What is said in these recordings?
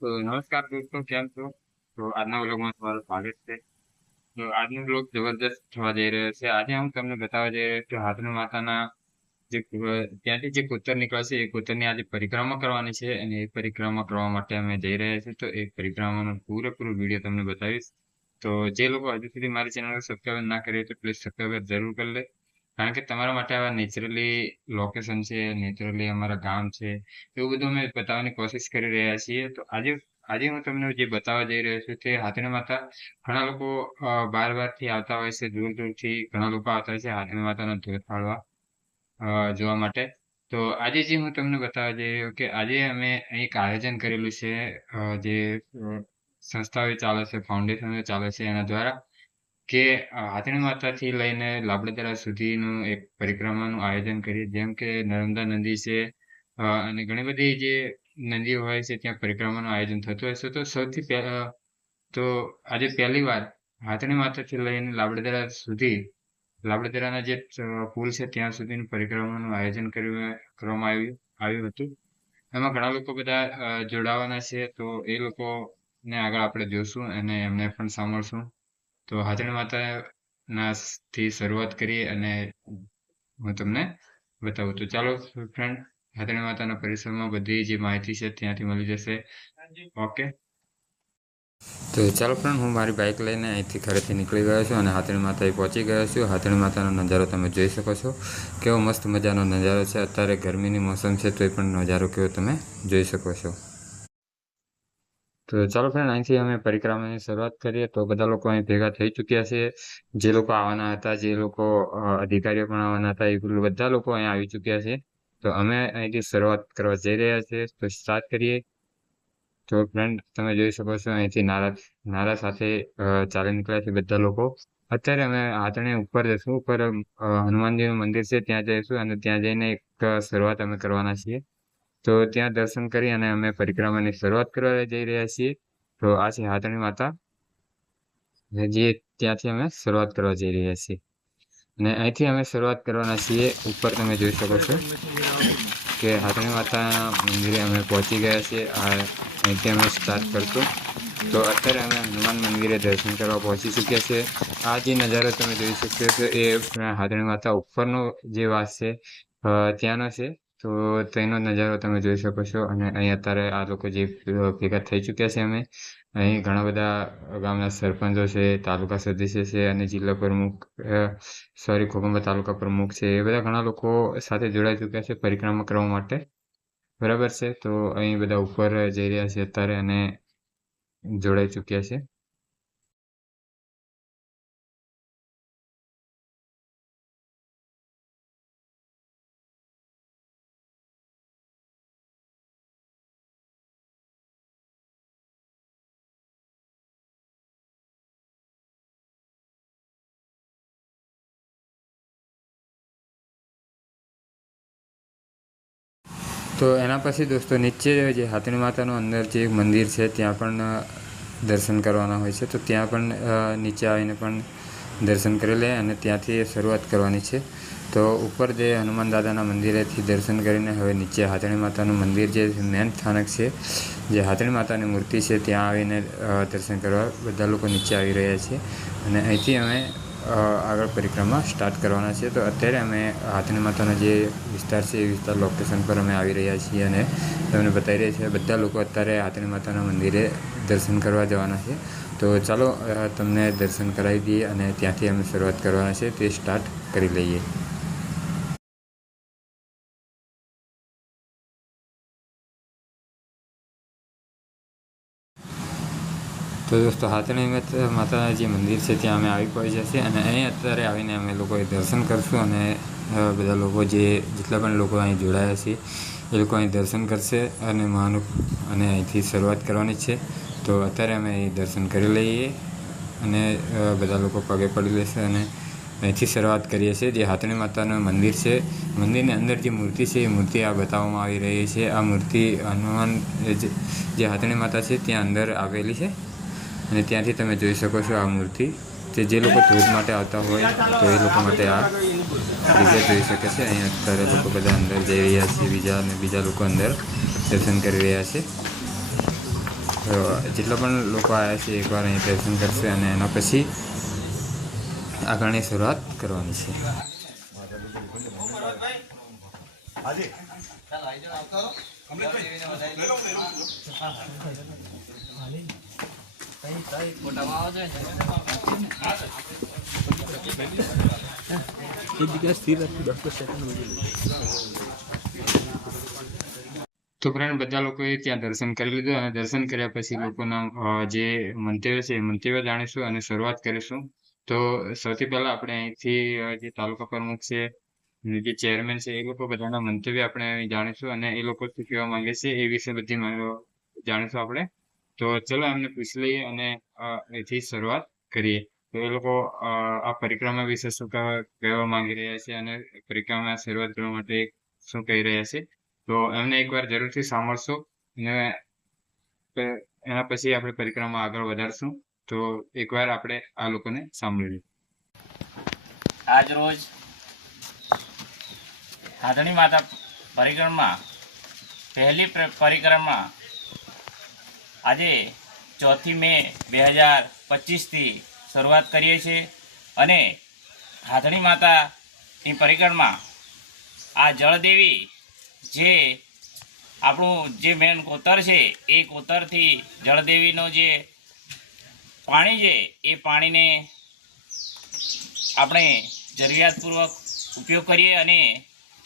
તો નમસ્કાર દોસ્તો કેમ છો. તો આજના વ્લોગમાં તમારું સ્વાગત છે. તો આજનો વ્લોગ જબરદસ્ત થવા જઈ રહ્યો છે. આજે હું તમને બતાવવા જઈ રહ્યો છું હાથના માતાના જે ત્યાંથી જે કૂતર નીકળે છે, એ કૂતરની આજે પરિક્રમા કરવાની છે અને એ પરિક્રમા કરવા માટે અમે જઈ રહ્યા છીએ. તો એ પરિક્રમાનો પૂરેપૂરો વીડિયો તમને બતાવીશ. તો જે લોકો હજુ સુધી મારી ચેનલ સબસ્ક્રાઈબ ના કરી તો પ્લીઝ સબસ્ક્રાઈબ જરૂર કરી લે. કારણ કે તમારા માટે આવા નેચરલી લોકેશન છે, નેચરલી અમારા ગામ છે, એવું બધું અમે બતાવવાની કોશિશ કરી રહ્યા છીએ. તો આજે આજે હું તમને જે બતાવવા જઈ રહ્યો છું તે હાથીના માતા. ઘણા લોકો બાર બારથી આવતા હોય છે, દૂર દૂરથી ઘણા લોકો આવતા હોય છે હાથીના માતાનો ધોધ ફાળવા જોવા માટે. તો આજે જે હું તમને બતાવવા જઈ રહ્યો કે આજે અમે એક આયોજન કરેલું છે જે સંસ્થાઓ ચાલે છે ફાઉન્ડેશનો ચાલે છે એના દ્વારા. કે અ, માતાથી લઈને લાબડેદરા સુધીનું એક પરિક્રમાનું આયોજન કરીએ. જેમ કે નર્મદા નદી છે અને ઘણી બધી જે નદીઓ હોય છે ત્યાં પરિક્રમાનું આયોજન થતું હશે તો સૌથી પહેલાં તો આજે પહેલી વાર હાથણી માતાથી લઈને લાબડેદરા સુધી લાબડેદરાના જે પુલ છે ત્યાં સુધીનું પરિક્રમાનું આયોજન કર્યું કરવામાં આવ્યું આવ્યું હતું. એમાં ઘણા લોકો બધા જોડાવાના છે. તો એ લોકોને આગળ આપણે જોશું અને એમને પણ સાંભળશું. તો હાથણી માતાના થી શરૂઆત કરીએ અને હું તમને બતાવું. તો ચાલો ફ્રેન્ડ હાથણી માતાના પરિસરમાં બધી જે માહિતી છે ત્યાંથી મળી જશે. ઓકે તો ચાલો ફ્રેન્ડ હું મારી બાઇક લઈને અહીંથી ઘરેથી નીકળી ગયો છું અને હાથણી માતાએ પહોંચી ગયો છું. હાથણી માતાનો નજારો તમે જોઈ શકો છો. કેવો મસ્ત મજાનો નજારો છે. અત્યારે ગરમીની મોસમ છે તોય પણ નજારો કેવો તમે જોઈ શકો છો. તો ચાલો ફ્રેન્ડ અહીંથી અમે પરિક્રમાની શરૂઆત કરીએ. તો બધા લોકો અહીં ભેગા થઈ ચૂક્યા છે. જે લોકો આવવાના હતા, જે લોકો અધિકારીઓ પણ આવવાના હતા, એ બધા લોકો અહીં આવી ચૂક્યા છે. તો અમે અહીંથી શરૂઆત કરવા જઈ રહ્યા છીએ તો સ્ટાર્ટ કરીએ. તો ફ્રેન્ડ તમે જોઈ શકો છો અહીંથી નારા નારા સાથે ચાલી નીકળ્યા છે બધા લોકો. અત્યારે અમે આતણે ઉપર જઈશું ઉપર હનુમાનજીનું મંદિર છે, ત્યાં જઈશું અને ત્યાં જઈને એક શરૂઆત અમે કરવાના છીએ. તો ત્યાં દર્શન કરી અને અમે પરિક્રમાની શરૂઆત કરવા જઈ રહ્યા છીએ. તો આ છે હાથણી માતા. જે ત્યાંથી અમે શરૂઆત કરવા જઈ રહ્યા છીએ. અને અહીંથી અમે શરૂઆત કરવાના છીએ. ઉપર તમે જોઈ શકો છો કે હાથણી માતા મંદિરે અમે પહોંચી ગયા છીએ. અહીંથી અમે સ્ટાર્ટ કરશું. તો અત્યારે અમે હનુમાન મંદિરે દર્શન કરવા પહોંચી ચૂક્યા છીએ. આ જે નજારો તમે જોઈ શકો છો, એ હાથણી માતા ઉપરનો જે વાસ છે ત્યાંનો છે. તો તેનો નજારો તમે જોઈ શકો છો અને અહીં અત્યારે આ લોકો જે ભેગા થઈ ચૂક્યા છે અમે, અહીં ઘણા બધા ગામના સરપંચો છે, તાલુકા સદસ્ય છે અને જિલ્લા પ્રમુખ સોરી કોકંબા તાલુકા પ્રમુખ છે. એ બધા ઘણા લોકો સાથે જોડાઈ ચૂક્યા છે પરિક્રમા કરવા માટે. બરાબર છે? તો અહીં બધા ઉપર જઈ રહ્યા છે અત્યારે અને જોડાઈ ચૂક્યા છે. તો એના પછી દોસ્તો નીચે જે હાથણી માતાનું અંદર જે મંદિર છે, ત્યાં પણ દર્શન કરવાના હોય છે. તો ત્યાં પણ નીચે આવીને પણ દર્શન કરી લે અને ત્યાંથી શરૂઆત કરવાની છે. તો ઉપર જે હનુમાન દાદાના મંદિરેથી દર્શન કરીને હવે નીચે હાથણી માતાનું મંદિર જે મેન સ્થાનક છે, જે હાથણી માતાની મૂર્તિ છે, ત્યાં આવીને દર્શન કરવા બધા લોકો નીચે આવી રહ્યા છે. અને અહીંથી અમે આગળ પરિક્રમા સ્ટાર્ટ કરવાના છે તો અત્યારે અમે હાથની માતાનો જે વિસ્તાર છે, એ વિસ્તાર લોકેશન પર અમે આવી રહ્યા છીએ અને તમને બતાવી રહ્યા છીએ. બધા લોકો અત્યારે હાથની માતાના મંદિરે દર્શન કરવા જવાના છે. તો ચાલો તમને દર્શન કરાવી દઈએ અને ત્યાંથી અમે શરૂઆત કરવાના છે. તે સ્ટાર્ટ કરી લઈએ. તો દોસ્તો હાથણી માતા- માતાના જે મંદિર છે, ત્યાં અમે આવી પહોંચ્યા છીએ. અને અહીં અત્યારે આવીને અમે લોકોએ દર્શન કરશું અને બધા લોકો જે, જેટલા પણ લોકો અહીં જોડાયા છે, એ લોકો અહીં દર્શન કરશે અને મહાનુ અને અહીંથી શરૂઆત કરવાની છે. તો અત્યારે અમે અહીં દર્શન કરી લઈએ અને બધા લોકો પગે પડી લેશે અને અહીંથી શરૂઆત કરીએ છીએ. જે હાથણી માતાનું મંદિર છે, મંદિરની અંદર જે મૂર્તિ છે, એ મૂર્તિ આ બતાવવામાં આવી રહી છે. આ મૂર્તિ હનુમાન, જે હાથણી માતા છે, ત્યાં અંદર આવેલી છે. અને ત્યાંથી તમે જોઈ શકો છો આ મૂર્તિ. તે જે લોકો ધોધ માટે આવતા હોય, તો એ લોકો માટે આ રીતે જોઈ શકે છે. અહીંયા અત્યારે લોકો બધા અંદર જઈ રહ્યા છે, બીજા અને બીજા લોકો અંદર દર્શન કરી રહ્યા છે. તો જેટલા પણ લોકો આવ્યા છે, એકવાર અહીં દર્શન કરશે અને એના પછી આગળની શરૂઆત કરવાની છે. તો ફ્રેન્ડ બધા લોકોએ ત્યાં દર્શન કરી લીધું અને દર્શન કર્યા પછી લોકોના જે મંતવ્ય છે એ મંતવ્ય જાણીશું અને શરૂઆત કરીશું. તો સૌથી પહેલા આપણે અહીંથી જે તાલુકા પ્રમુખ છે જે ચેરમેન છે, એ લોકો બધાના મંતવ્ય આપણે જાણીશું અને એ લોકો શું કહેવા માંગે છે એ વિશે બધી જાણીશું આપણે. તો ચલો એમને પૂછી લઈએ અને એથી શરૂઆત કરીએ. તો એ લોકો આ પરિક્રમા વિશે શું કહેવા માંગી રહ્યા છે અને પરિક્રમા શરૂઆત કરવા માટે શું કહી રહ્યા છે? તો એમને એકવાર જરૂરથી સાંભળશો અને એના પછી આપણે પરિક્રમા આગળ વધારશું. તો એકવાર આપણે આ લોકોને સાંભળી આજ રોજ હાથણી માતા પરિક્રમા, પહેલી પ્ર- પરિક્રમા આજે ચોથી મે બે હજાર પચીસથી શરૂઆત કરીએ છીએ અને હાથણી માતાની પરિક્રમા આ જળદેવી જે આપણું જે મેન કોતર છે, એ કોતરથી જળદેવીનો જે પાણી છે, એ પાણીને આપણે જરૂરિયાતપૂર્વક ઉપયોગ કરીએ અને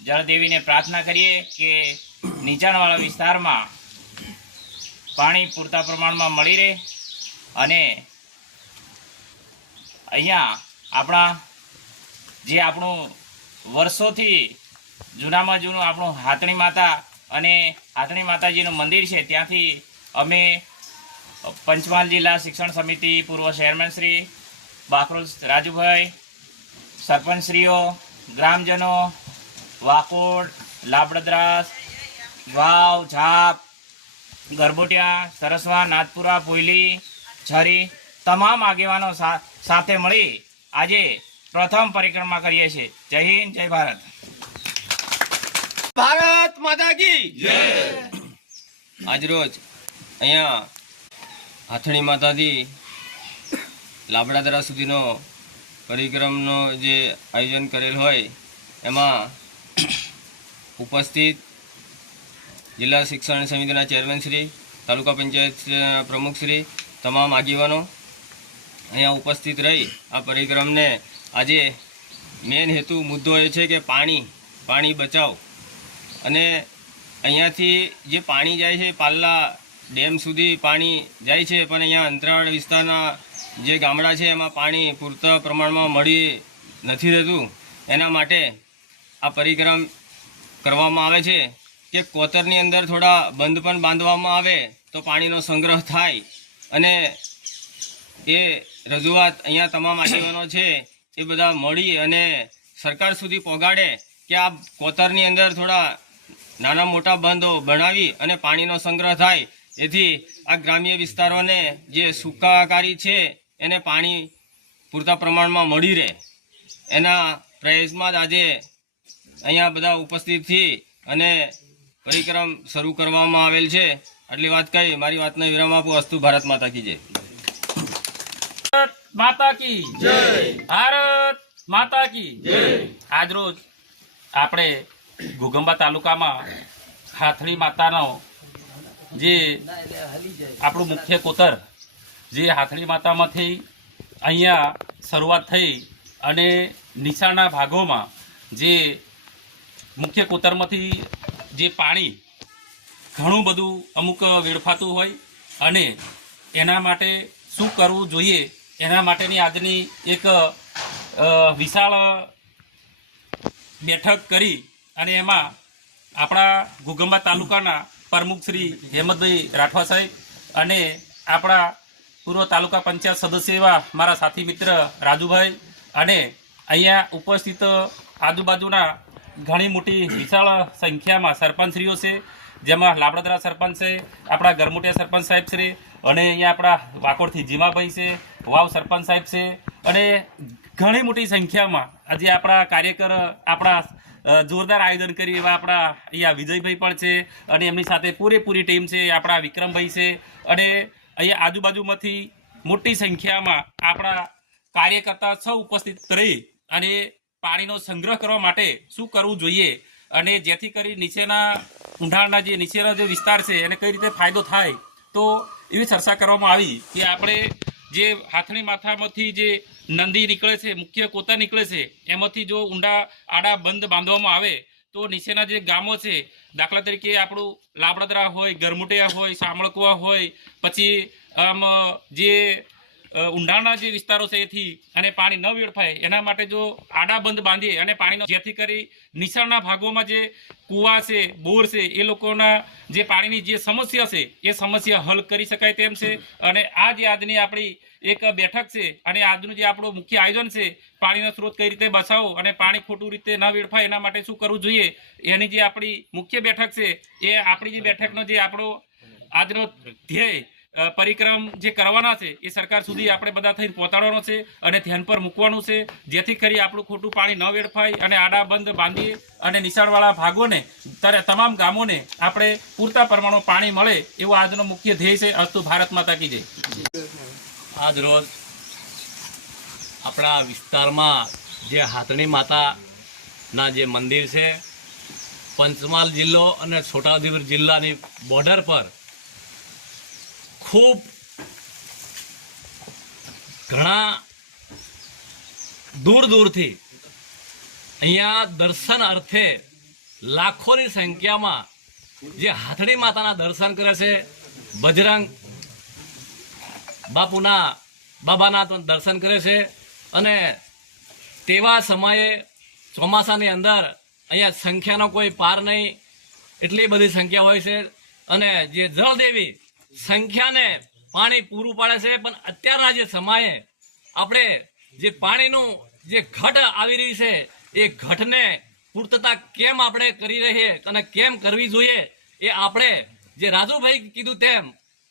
જળદેવીને પ્રાર્થના કરીએ કે નીચાણવાળા વિસ્તારમાં પાણી પૂરતા પ્રમાણમાં મળી રહે અને અહીંયા આપણા જે આપણું વર્ષોથી જૂનામાં જૂનું આપણું હાથણી માતા અને હાથણી માતાજીનું મંદિર છે, ત્યાંથી અમે પંચમહાલ જિલ્લા શિક્ષણ સમિતિ પૂર્વ ચેરમેન શ્રી બાકરોલ રાજુભાઈ, સરપંચશ્રીઓ, ગ્રામજનો, વાકોડ, લાબડદ્રાસ, વાવ, ઝાપ ગરબોટિયા સરસવા નાથપુરા પોયલી છરી તમામ આગેવાનો સા- સાથે મળી આજે પ્રથમ પરિક્રમા કરીએ છીએ. જય હિન્દ જય ભારત. ભારત માતા કી આજરોજ અહીંયા હાથણી માતાથી લાબડાદરા સુધીનો પરિક્રમનો જે આયોજન કરેલ હોય એમાં ઉપસ્થિત જિલ્લા શિક્ષણ સમિતિના ચેરમેન શ્રી, તાલુકા પંચાયત પ્રમુખ શ્રી, તમામ આગેવાનો અહીંયા ઉપસ્થિત રહી આ પરિક્રમને આજે મેન હેતુ, મુદ્દો એ છે કે પાણી પાણી બચાવ. અને અહીંયાથી જે પાણી જાય છે પાલ્લા ડેમ સુધી પાણી જાય છે, પણ અહીંયા અંતરાળ વિસ્તારના જે ગામડા છે એમાં પાણી પૂરતા પ્રમાણમાં મળી નથી રહેતું. એના માટે આ પરિક્રમ કરવામાં આવે છે. કે કોતરની અંદર થોડા બંધ પણ બાંધવામાં આવે તો પાણીનો સંગ્રહ થાય. અને એ રજૂઆત અહીંયા તમામ આગેવાનો છે, એ બધા મળી અને સરકાર સુધી પહોંચાડે કે આ કોતરની અંદર થોડા નાના મોટા બંધો બનાવી અને પાણીનો સંગ્રહ થાય. એથી આ ગ્રામ્ય વિસ્તારોને જે સુકાકારી છે, એને પાણી પૂરતા પ્રમાણમાં મળી રહે. એના પ્રયાસમાં જ આજે અહીંયા બધા ઉપસ્થિતથી અને પરિક્રમ શરૂ કરવામાં આવેલ છે. આટલી વાત કહી, મારી વાતને વિરામ આપું. અસ્તુ ભારત માતા કી જય. માતા કી જય. ભારત માતા કી જય. આજરોજ આપણે ઘુગંબા તાલુકામાં હાથણી માતાનો જે આપણું મુખ્ય કોતર, જે હાથણી માતામાંથી અહીંયા શરૂઆત થઈ અને નીચાણના ભાગોમાં જે મુખ્ય કોતરમાંથી જે પાણી ઘણું બધું અમુક વેડફાતું હોય અને એના માટે શું કરવું જોઈએ, એના માટેની આજની એક વિશાળ બેઠક કરી અને એમાં આપણા ઘુગંબા તાલુકાના પ્રમુખ શ્રી હેમંતભાઈ રાઠવા સાહેબ અને આપણા પૂર્વ તાલુકા પંચાયત સદસ્ય એવા મારા સાથી મિત્ર રાજુભાઈ અને અહીંયા ઉપસ્થિત આજુબાજુના ઘણી મોટી વિશાળ સંખ્યામાં સરપંચશ્રીઓ છે, જેમાં લાબડદરા સરપંચ છે, આપણા ગરમુટિયા સરપંચ સાહેબ છે, અને અહીંયા આપણા વાકોડથી જીમાભાઈ છે, વાવ સરપંચ સાહેબ છે, અને ઘણી મોટી સંખ્યામાં આજે આપણા કાર્યકર આપણા જોરદાર આયોજન કરી એવા આપણા અહીંયા વિજયભાઈ પણ છે, અને એમની સાથે પૂરેપૂરી ટીમ છે, આપણા વિક્રમભાઈ છે, અને અહીંયા આજુબાજુમાંથી મોટી સંખ્યામાં આપણા કાર્યકર્તા સૌ ઉપસ્થિત રહી અને પાણીનો સંગ્રહ કરવા માટે શું કરવું જોઈએ? અને જેથી કરી નીચેના ઊંડાણના જે નીચેના જે વિસ્તાર છે, એને કઈ રીતે ફાયદો થાય? તો એવી ચર્ચા કરવામાં આવી કે આપણે જે હાથણી માથામાંથી જે નંદી નીકળે છે, મુખ્ય કોતા નીકળે છે, એમાંથી જો ઊંડા આડા બંધ બાંધવામાં આવે, તો નીચેના જે ગામો છે, દાખલા તરીકે આપણું લાબડદરા હોય, ગરમુટિયા હોય સામળકુવા હોય, પછી આમ જે ઊંડાણના જે વિસ્તારો છે એથી અને પાણી ન વેડફાય, એના માટે જો આડા બંધ બાંધીએ અને પાણીનો જેથી કરી નિશાળના ભાગોમાં જે કૂવા છે, બોર છે, એ લોકોના જે પાણીની જે સમસ્યા છે, એ સમસ્યા હલ કરી શકાય તેમ છે. અને આ જે આજની આપણી એક બેઠક છે અને આજનું જે આપણું મુખ્ય આયોજન છે, પાણીનો સ્ત્રોત કઈ રીતે બચાવો અને પાણી ખોટું રીતે ન વેડફાય, એના માટે શું કરવું જોઈએ, એની જે આપણી મુખ્ય બેઠક છે, એ આપણી જે બેઠકનો જે આપણો આજનો ધ્યેય પરિક્રમ જે કરવાના છે, એ સરકાર સુધી આપણે બધા થઈને પહોંચાડવાનો છે અને ધ્યાન પર મૂકવાનું છે. જેથી કરી આપણું ખોટું પાણી ન વેડફાય અને આડા બંધ બાંધીએ અને નિશાળવાળા ભાગોને તમામ ગામોને આપણે પૂરતા પ્રમાણમાં પાણી મળે એવો આજનો મુખ્ય ધ્યેય છે. અસ્તુ ભારત માતા કી જય. આજ રોજ આપણા વિસ્તારમાં જે હાથણી માતાના જે મંદિર છે, પંચમહાલ જિલ્લો અને છોટાઉદેપુર જિલ્લાની બોર્ડર પર ખૂબ ઘણા દૂર દૂરથી અહીંયા દર્શન અર્થે લાખોની સંખ્યામાં જે હાથડી માતાના દર્શન કરે છે, બજરંગ બાપુના બાબાના દર્શન કરે છે અને તેવા સમયે ચોમાસાની અંદર અહીંયા સંખ્યાનો કોઈ પાર નહીં, એટલી બધી સંખ્યા હોય છે અને જે જળદેવી સંખ્યાને પાણી પૂરું પાડે છે, પણ અત્યારના જે સમયે આપણે જે પાણીનું જે ઘટ આવી રહી છે, એ ઘટને પૂર્તતા કેમ આપણે કરી રહીએ અને કેમ કરવી જોઈએ, એ આપણે જે રાજુભાઈ કીધું તેમ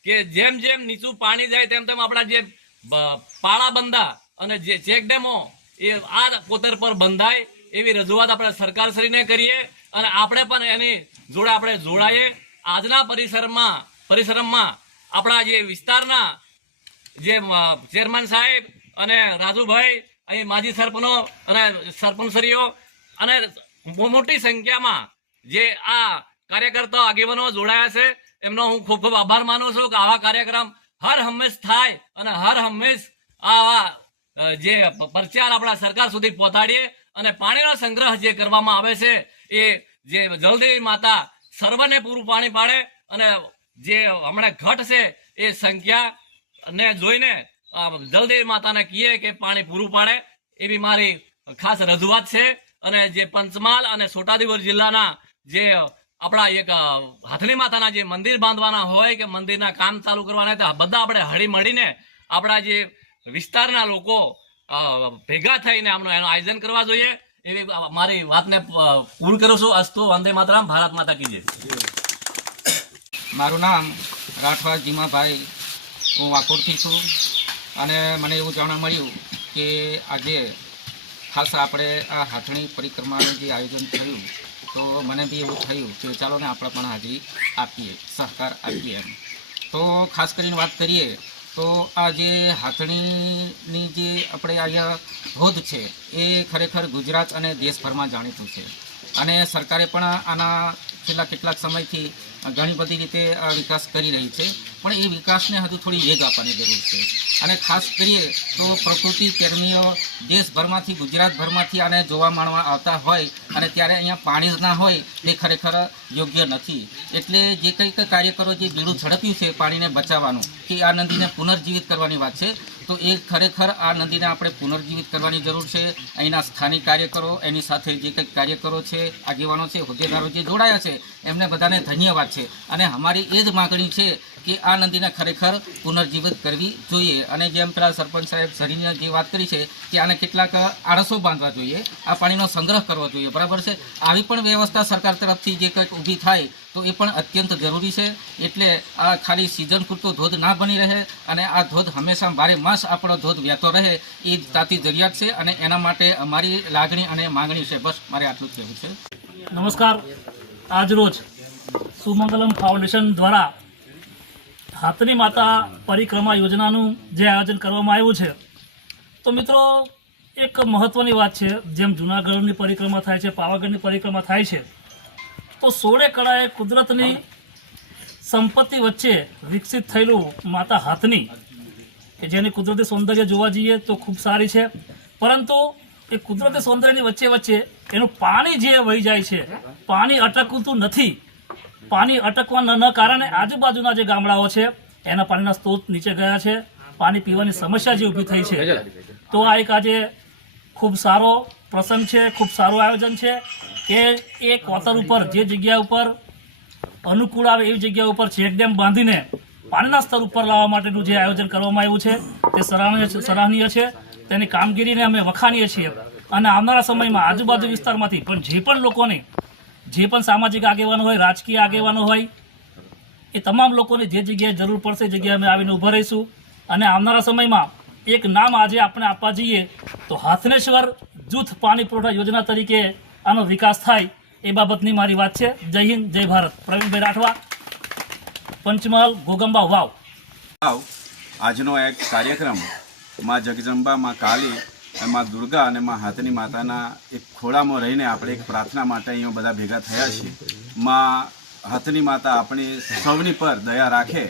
કે જેમ જેમ નીચું પાણી જાય તેમ તેમ આપણા જે પાળાબંધા પાળા બંધા અને જે ચેક ડેમો, એ આ કોતર પર બંધાય એવી રજૂઆત આપણે સરકારશ્રીને કરીએ અને આપણે પણ એની જોડે આપણે જોડાઈએ. આજના પરિસરમાં પરિસરમાં આપણા જે વિસ્તારના જે ચેરમેન સાહેબ અને રાજુભાઈ, અહીં માજી સરપંચો અને સરપંચશ્રીઓ અને મોટી સંખ્યામાં જે આ કાર્યકર્તાઓ આગેવાનો જોડાયા છે, એમનો હું ખૂબ ખૂબ આભાર માનું છું કે આવા કાર્યક્રમ હર હંમેશ થાય અને હર હંમેશ આવા જે પ્રચાર આપણા સરકાર સુધી પહોંચાડીએ અને પાણીનો સંગ્રહ જે કરવામાં આવે છે, એ જે જલ્દી માતા સર્વને પૂરું પાણી પાડે અને જે હમણાં ઘટ છે એ સંખ્યા ને જોઈને જલ્દી માતાને કહીએ કે પાણી પૂરું પાડે. એવી મારી ખાસ રજૂઆત છે. અને જે પંચમહાલ અને છોટાઉદેપુર જિલ્લાના જે આપણા એક હાથની માતાના જે મંદિર બાંધવાના હોય કે મંદિરના કામ ચાલુ કરવાના તો બધા આપણે હળી મળીને આપણા જે વિસ્તારના લોકો ભેગા થઈને આમનું એનું આયોજન કરવા જોઈએ. એવી મારી વાતને પૂર કરું છું. અસ્તુ વંદે માતરામ. ભારત માતા કી જય. મારું નામ રાઠવા જીમાભાઈ. હું વાકોડથી છું અને મને એવું જાણવા મળ્યું કે આજે ખાસ આપણે આ હાથણી પરિક્રમાનું જે આયોજન થયું, તો મને બી એવું થયું કે ચાલો ને આપણે પણ હાજરી આપીએ, સહકાર આપીએ એમ. તો ખાસ કરીને વાત કરીએ, તો આ જે હાથણીની જે આપણે અહીંયા હોદ છે, એ ખરેખર ગુજરાત અને દેશભરમાં જાણીતું છે. અને સરકારે પણ આના છેલ્લા કેટલાક સમયથી ઘણી બધી રીતે વિકાસ કરી રહી છે. પણ એ વિકાસને હજુ થોડી વેગ આપવાની જરૂર છે. અને ખાસ કરીએ તો પ્રકૃતિ પ્રેમીઓ દેશભરમાંથી, ગુજરાતભરમાંથી આને જોવા માણવા આવતા હોય અને ત્યારે અહીંયા પાણી જ ના હોય એ ખરેખર યોગ્ય નથી. એટલે જે કંઈક કાર્યકરો જે બીડું ઝડપ્યું છે પાણીને બચાવવાનું કે આ નદીને પુનર્જીવિત કરવાની વાત છે. તો એ ખરેખર આ નદીને આપણે પુનર્જીવિત કરવાની જરૂર છે. અહીંના સ્થાનિક કાર્યકરો, એની સાથે જે કંઈક કાર્યકરો છે, આગેવાનો છે, હોદ્દેદારો જે જોડાયા છે, એમને બધાને ધન્યવાદ છે. અને અમારી એ જ માગણી છે કે આ નદીને ખરેખર પુનર્જીવિત કરવી જોઈએ. અને જેમ પેલા સરપંચ સાહેબ સરીને જે વાત કરી છે કે આને કેટલાક આળસો બાંધવા જોઈએ, આ પાણીનો સંગ્રહ કરવો જોઈએ. બરાબર છે? આવી પણ વ્યવસ્થા સરકાર તરફથી જે કંઈક ઊભી થાય તો એ પણ અત્યંત જરૂરી છે. એટલે આ ખાલી સિઝન પૂરતો ધોધ ના બની રહે અને આ ધોધ હંમેશા બારે માસ આપણો ધોધ વહેતો રહે એ તાતી જરૂરિયાત છે અને એના માટે અમારી લાગણી અને માંગણી છે. બસ મારે આટલું જ કહેવું છે. નમસ્કાર. આજરોજ સુમંગલમ ફાઉન્ડેશન દ્વારા હાથની માતા પરિક્રમા યોજનાનું જે આયોજન કરવામાં આવ્યું છે, તો મિત્રો એક મહત્ત્વની વાત છે. જેમ જૂનાગઢની પરિક્રમા થાય છે, પાવાગઢની પરિક્રમા થાય છે તો સોળે કળાએ કુદરતની સંપત્તિ વચ્ચે વિકસિત થયેલું માતા હાથની, કે જેની કુદરતી સૌંદર્ય જોવા જઈએ તો ખૂબ સારી છે. પરંતુ એ કુદરતી સૌંદર્યની વચ્ચે વચ્ચે એનું પાણી જે વહી જાય છે, પાણી અટકતું નથી. પાણી અટકવાના કારણે આજુબાજુના જે ગામડાઓ છે, એના પાણીના સ્ત્રોત નીચે ગયા છે. પાણી પીવાની સમસ્યા જે ઊભી થઈ છે. તો આ એક આજે ખૂબ સારો પ્રસંગ છે, ખૂબ સારું આયોજન છે. કે એ કોતર ઉપર, જે જગ્યા ઉપર અનુકૂળ આવે એવી જગ્યા ઉપર ચેકડેમ બાંધીને પાણીના સ્તર ઉપર લાવવા માટેનું જે આયોજન કરવામાં આવ્યું છે, તે સરાહનીય સરાહનીય છે. તેની કામગીરીને અમે વખાણીએ છીએ. અને આવનારા સમયમાં આજુબાજુ વિસ્તારમાંથી પણ જે પણ લોકોને, જે પણ સામાજિક આગેવાનો હોય, રાજકીય આગેવાનો હોય, એ તમામ લોકોને જે જગ્યાએ જરૂર પડશે જગ્યાએ અમે આવીને ઊભા રહીશું. અને આવનારા સમયમાં એક નામ આજે આપણે આપવા જઈએ તો હાથનેશ્વર જૂથ પાણી પુરવઠા યોજના તરીકે આનો વિકાસ થાય એ બાબતની મારી વાત છે. જય હિન્દ, જય ભારત. પ્રવીણભાઈ રાઠવા, પંચમહાલ, ગોગંબા વાવ. વાવ, આજનો એક કાર્યક્રમમાં જગજંબા, માં કાલી એમાં દુર્ગા અને માં હાથની માતાના એક ખોળામાં રહીને આપણે એક પ્રાર્થના માટે અહીંયા બધા ભેગા થયા છીએ. માં હાથની માતા આપણી સૌની પર દયા રાખે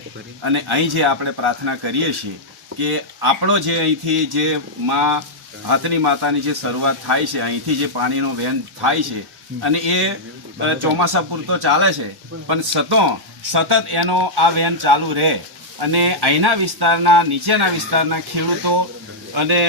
અને અહીં જે આપણે પ્રાર્થના કરીએ છીએ કે આપણો જે અહીંથી જે માં હાથની માતાની જે શરૂઆત થાય છે, અહીંથી જે પાણીનો વેન થાય છે, અને એ ચોમાસા પૂરતો ચાલે છે, પણ સતો, સતત એનો આ વેન ચાલુ રહે. અને અહીંના વિસ્તારના, નીચેના વિસ્તારના ખેડૂતો અને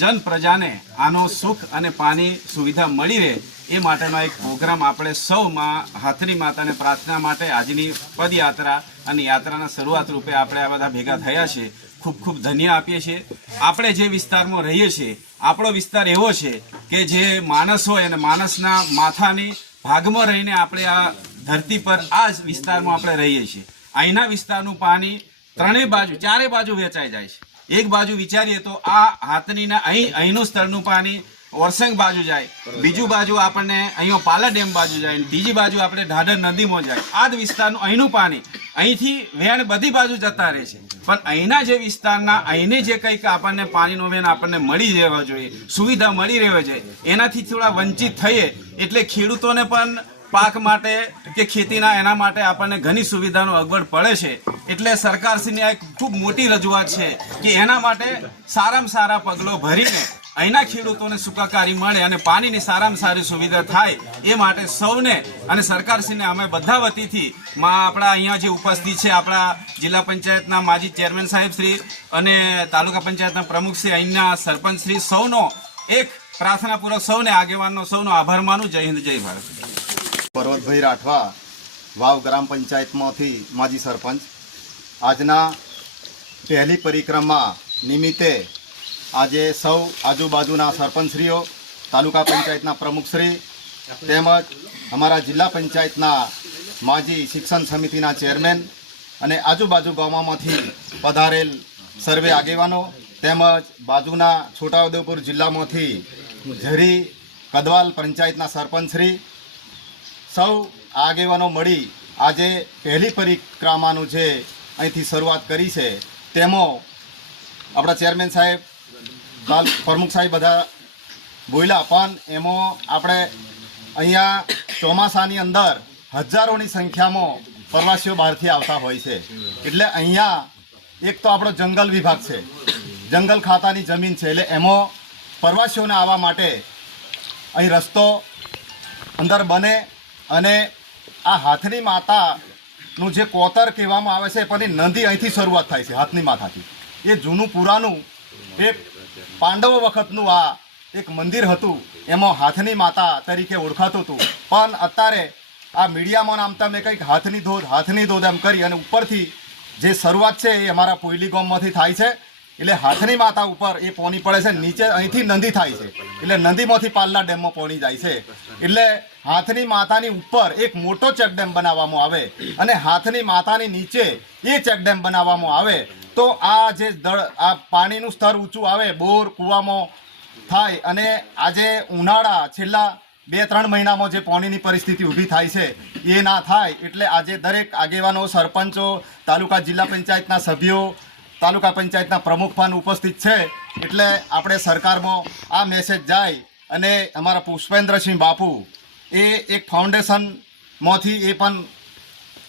જન પ્રજાને આનો સુખ અને પાણી સુવિધા મળી રહે, એ માટેનો એક પ્રોગ્રામ આપણે સૌમાં હાથની માતાને પ્રાર્થના માટે આજની પદયાત્રા અને યાત્રાના શરૂઆત રૂપે આપણે આ બધા ભેગા થયા છે. ખૂબ ખૂબ ધન્ય આપીએ છીએ. આપણે જે વિસ્તારમાં રહીએ છીએ, આપણો વિસ્તાર એવો છે કે જે માણસ હોય અને માણસના માથાની ભાગમાં રહીને આપણે આ ધરતી પર આ જ વિસ્તારમાં આપણે રહીએ છીએ. અહીંના વિસ્તારનું પાણી ત્રણેય બાજુ, ચારે બાજુ વેચાઈ જાય છે. એક બાજુ વિચારીએ તો આ હાથનીના અહીં, અહીંનું સ્થળનું પાણી વરસંગ બાજુ જાય. બીજું બાજુ આપણને અહીંયા પાલા ડેમ બાજુ જાય ત્રીજી બાજુ આપણે ઢાઢર નદીમાં જાય. આ જ વિસ્તારનું અહીંનું પાણી. અહીંથી વેણ બધી બાજુ જતા રહે છે. પણ અહીંના જે વિસ્તારના અહીંને જે કંઈક આપણને પાણીનો વેણ આપણને મળી રહેવા જોઈએ સુવિધા મળી રહેવા જોઈએ એનાથી થોડા વંચિત થઈએ એટલે ખેડૂતોને પણ પાક માટે કે ખેતીના એના માટે આપણને ઘણી સુવિધાનો અગવડ પડે છે. એટલે સરકારશ્રીની આ એક ખૂબ મોટી રજૂઆત છે કે એના માટે સારામાં સારા પગલો ભરીને અહીંના ખેડૂતોને સુખાકારી મળે અને પાણીની સારામાં સારી સુવિધા થાય એ માટે સૌને અને સરકારશ્રીને અમે બધા વતીથી માં આપણા અહીંયા જે ઉપસ્થિત છે, આપણા જિલ્લા પંચાયતના માજી ચેરમેન સાહેબ શ્રી અને તાલુકા પંચાયતના પ્રમુખ શ્રી, અહીંના સરપંચ શ્રી, સૌનો એક પ્રાર્થનાપૂર્વક સૌને, આગેવાનનો સૌનો આભાર માનું. જય હિન્દ, જય ભારત. પર્વતભાઈ રાઠવા, વાવ ગ્રામ પંચાયતમાંથી માજી સરપંચ. આજના પહેલી પરિક્રમા નિમિત્તે આજે સૌ આજુબાજુના સરપંચશ્રીઓ, તાલુકા પંચાયતના પ્રમુખશ્રી તેમજ અમારા જિલ્લા પંચાયતના માજી શિક્ષણ સમિતિના ચેરમેન અને આજુબાજુ ગામોમાંથી પધારેલ સર્વે આગેવાનો તેમજ બાજુના છોટાઉદેપુર જિલ્લામાંથી ઝરી કદવાલ પંચાયતના સરપંચશ્રી સૌ આગેવાનો મળી આજે પહેલી પરિક્રમાનું જે અહીંથી શરૂઆત કરી છે, તેમાં આપણા ચેરમેન સાહેબ કાલ પ્રમુખ સાહેબ બધા બોલ્યા, પણ એમાં આપણે અહીંયા ચોમાસાની અંદર હજારોની સંખ્યામાં પ્રવાસીઓ બહારથી આવતા હોય છે. એટલે અહીંયા એક તો આપણો જંગલ વિભાગ છે. જંગલ ખાતાની જમીન છે. એટલે એમાં પ્રવાસીઓને આવવા માટે અહીં રસ્તો અંદર બને અને આ હાથની માતાનું જે કોતર કહેવામાં આવે છે પણ એ નદી અહીંથી શરૂઆત થાય છે, હાથની માથાથી. એ જૂનું પુરાનું એક પાંડવો વખતનું આ એક મંદિર હતું, એમાં હાથની માતા તરીકે ઓળખાતું હતું. પણ અત્યારે આ મીડિયામાં નામ તમે કંઈક હાથની ધોધ હાથની ધોધ એમ કરી અને ઉપરથી જે શરૂઆત છે એ અમારા પોઈલી ગામમાંથી થાય છે. એટલે હાથની માતા ઉપર એ પોણી પડે છે, નીચે અહીંથી નદી થાય છે. એટલે નદીમાંથી પાલના ડેમમાં પોણી જાય છે. એટલે હાથની માતાની ઉપર એક મોટો ચેકડેમ બનાવવામાં આવે અને હાથની માતાની નીચે એ ચેકડેમ બનાવવામાં આવે. તો આ જે દળ, આ પાણીનું સ્તર ઊંચું આવે, બોર, કૂવામાં થાય અને આજે ઉનાળા છેલ્લા બે, ત્રણ મહિનામાં જે પાણીની પરિસ્થિતિ ઊભી થાય છે, એ ના થાય એટલે આજે દરેક આગેવાનો, સરપંચો, તાલુકા જિલ્લા પંચાયતના સભ્યો, તાલુકા પંચાયતના પ્રમુખ પણ ઉપસ્થિત છે. એટલે આપણે સરકારમાં આ મેસેજ જાય અને અમારા પુષ્પેન્દ્રસિંહ બાપુ એ એક ફાઉન્ડેશનમાંથી એ પણ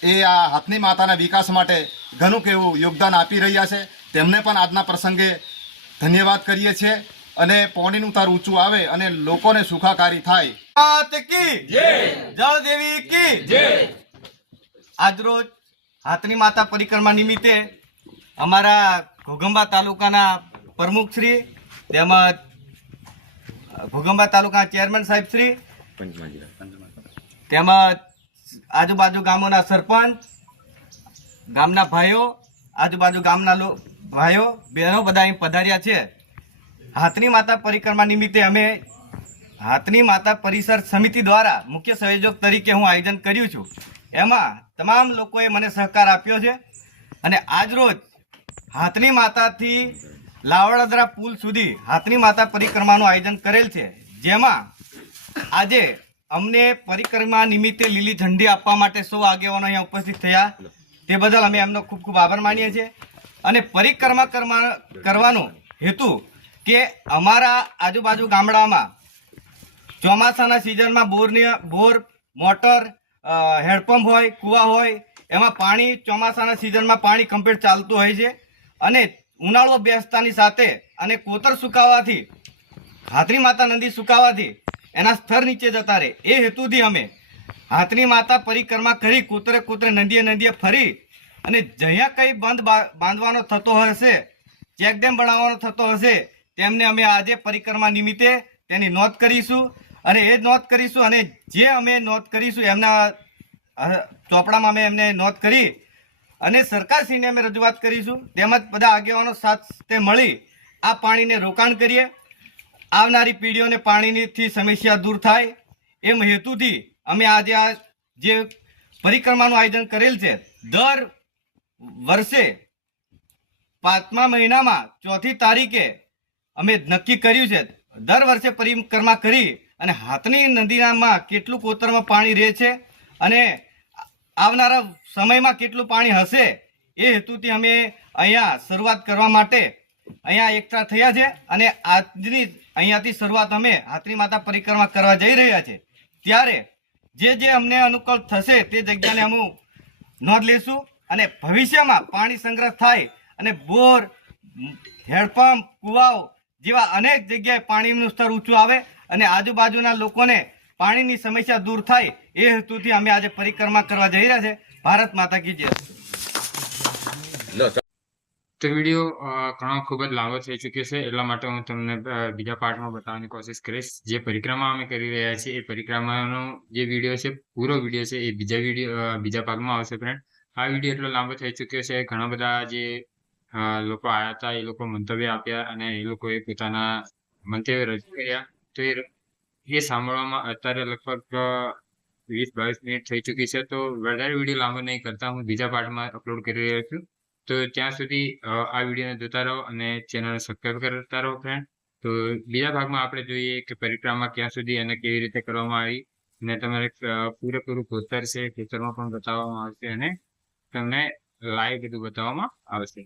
એ આ હાથની માતાના વિકાસ માટે ઘણું કેવું યોગદાન આપી રહ્યા છે. તેમને પણ આજના પ્રસંગે ધન્યવાદ કરીએ છીએ અને પોણીનું તાર ઊંચું આવે અને લોકોને સુખાકારી થાય. માત કી જળ દેવી કી આજરોજ હાથની માતા પરિક્રમા નિમિત્તે અમારા ઘોગંબા તાલુકાના પ્રમુખ શ્રી તેમજ ઘોગંબા તાલુકાના ચેરમેન સાહેબ શ્રી તેમજ આજુબાજુ ગામોના સરપંચ ગામના ભાઈઓ, આજુબાજુ ગામના ભાઈઓ, બહેનો બધા અહીં પધાર્યા છે. હાથની માતા પરિક્રમા નિમિત્તે અમે હાથની માતા પરિસર સમિતિ દ્વારા મુખ્ય સંયોજક તરીકે હું આયોજન કર્યું છું. એમાં તમામ લોકોએ મને સહકાર આપ્યો છે અને આજરોજ હાથની માતાથી લાવડાદરા પુલ સુધી હાથની માતા પરિક્રમાનું આયોજન કરેલ છે. જેમાં આજે અમને પરિક્રમા નિમિત્તે લીલી ઝંડી આપવા માટે સૌ આગેવાનો અહીંયા ઉપસ્થિત થયા. તે બદલ અમે એમનો ખૂબ ખૂબ આભાર માનીએ છીએ. અને પરિક્રમા કરવા- કરવાનો હેતુ કે અમારા આજુબાજુ ગામડામાં ચોમાસાના સિઝનમાં બોરની બોર, મોટર હેડપંપ હોય, કૂવા હોય, એમાં પાણી ચોમાસાના સિઝનમાં પાણી કમ્પ્લીટ ચાલતું હોય છે. અને ઉનાળો બેસતાની સાથે અને કોતર સુકાવાથી, હાથરી માતા નદી સુકાવાથી એના સ્તર નીચે જતા રહે. એ હેતુથી અમે હાથની માતા પરિક્રમા કરી, કૂતરે કૂતરે નદીએ નદીએ ફરી અને જ્યાં કંઈ બંધ બાંધવાનો થતો હશે ચેકડેમ બનાવવાનો થતો હશે, તેમને અમે આજે પરિક્રમા નિમિત્તે તેની નોંધ કરીશું અને એ નોંધ કરીશું અને જે અમે નોંધ કરીશું એમના ચોપડામાં અમે એમને નોંધ કરી અને સરકારશ્રીને અમે રજૂઆત કરીશું. તેમજ બધા આગેવાનો સાથે મળી આ પાણીને રોકાણ કરીએ. આવનારી પેઢીઓને પાણીની સમસ્યા દૂર થાય. એમ હેતુથી અમે આજે આ જે પરિક્રમાનું આયોજન કરેલ છે, દર વર્ષે પાંચમા મહિનામાં ચોથી તારીખે અમે નક્કી કર્યું છે, દર વર્ષે પરિક્રમા કરી અને હાથની નદીનામાં કેટલું કોતરમાં પાણી રહે છે અને આવનારા સમયમાં કેટલું પાણી હશે એ હેતુથી અમે અહીંયા શરૂઆત કરવા માટે અહીંયા એકઠા થયા છે અને આજની અહીંયાથી શરૂઆત અમે હાથની માતા પરિક્રમા કરવા જઈ રહ્યા છે. ત્યારે જે જે અમને અનુકૂળ થશે તે જગ્યાને અમે નોંધ લેશું અને ભવિષ્યમાં પાણી સંગ્રહ થાય અને બોર હેડપંપ કુવાઓ જેવા અનેક જગ્યાએ પાણીનું સ્તર ઊંચું આવે અને આજુબાજુના લોકોને પાણીની સમસ્યા દૂર થાય એ હેતુથી અમે આજે પરિક્રમા કરવા જઈ રહ્યા છે. ભારત માતા કી જય. તો વીડિયો ઘણો ખૂબ જ લાંબો થઈ ચૂક્યો છે. એટલા માટે હું તમને બીજા પાર્ટમાં બતાવવાની કોશિશ કરીશ. જે પરિક્રમા અમે કરી રહ્યા છીએ, એ પરિક્રમાનો જે વીડિયો છે, પૂરો વીડિયો છે, એ બીજા વીડિયો બીજા ભાગમાં આવશે ફ્રેન્ડ આ વીડિયો એટલો લાંબો થઈ ચૂક્યો છે, ઘણા બધા જે લોકો આવ્યા હતા, એ લોકો મંતવ્ય આપ્યા અને એ લોકોએ પોતાના મંતવ્ય રજૂ કર્યા. તો એ એ સાંભળવામાં અત્યારે લગભગ વીસ બાવીસ મિનિટ થઈ ચૂકી છે. તો વધારે વીડિયો લાંબો નહીં કરતા, હું બીજા પાર્ટમાં અપલોડ કરી રહ્યો છું. તો ત્યાં સુધી આ વિડીયોને જોતા રહો અને ચેનલને સબસ્ક્રાઈબ કરતા રહો ફ્રેન્ડ તો બીજા ભાગમાં આપણે જોઈએ કે પરિક્રમા ક્યાં સુધી અને કેવી રીતે કરવામાં આવી અને તમારે પૂરેપૂરું ખેતર છે ખેતરમાં પણ બતાવવામાં આવશે અને તમને લાઈવ બધું બતાવવામાં આવશે.